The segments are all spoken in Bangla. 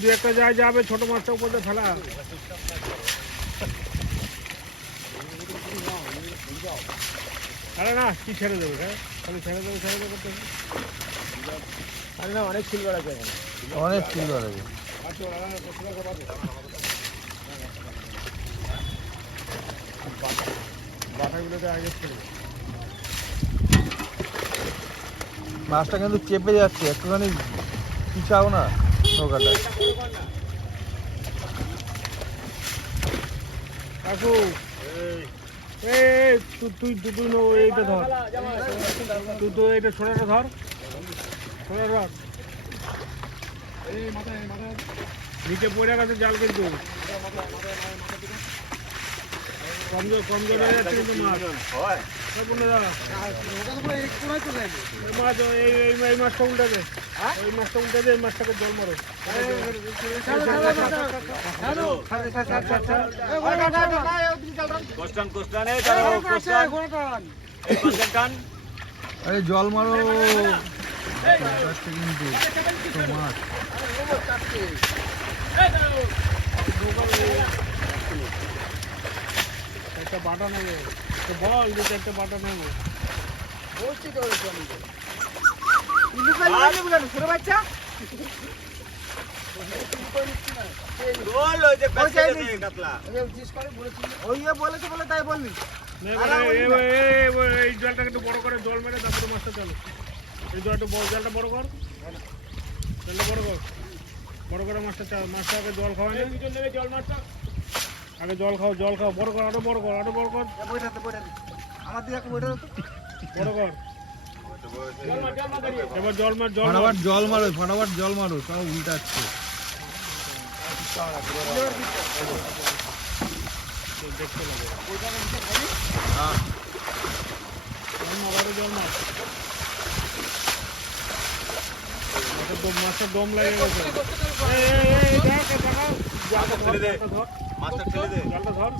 দু একটা যায় যাবে, ছোট মাছটা উপর দিয়ে ফেলা। আরে না, কি ছেড়ে দেবে? হ্যাঁ, খালি ছেড়ে দেবে করতে। আরে না, অনেক সিলভার আছে, অনেক সিলভার আছে। বাটাগুলোতে আগে ছিল। মাছটা কিন্তু চেপে যাচ্ছে, একটুখানি পিছাও না নৌকাটা। কাকু, তুই এইটা ধর, তুই এইটা ছোটাটা ধর, নিচে পড়ে গেছে জাল, কিন্তু কমজোর হয়ে যাচ্ছে কিন্তু মাছ। এই মাছটা উল্টাবে, এই মাছটা উল্টাবে, এই মাছটাকে জল মারো। আরে জল মারো কিন্তু মাছ। একটা বাটা নেবে, বল যে একটা বাটা নেবো। এই জলটাকে একটু বড় করে জল মেরে তারপরে মাছটা চালু। এই জলটা বড় কর, জলটা বড় করে মাছটা আগে জল খাওয়া নেই। আগে জল খাও, বড় কর, আরো বড় কর, বড় কর। এবার জল মার, ফটাফট জল মারো, তাও উল্টাচ্ছে। দেখতে লাগে, হ্যাঁ, জল মার। মাছের দম লাগে গেছে। জলটা ধর,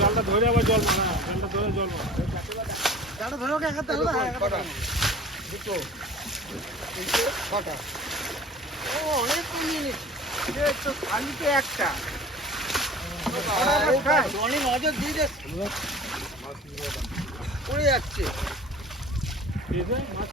জলটা ধরে আবার জল মার। জলটা ধরে জল মার। অনেক কমিয়ে নিচ্ছি, খালিতে একটা অনেক নজর দিয়ে যাচ্ছে, পড়ে যাচ্ছে।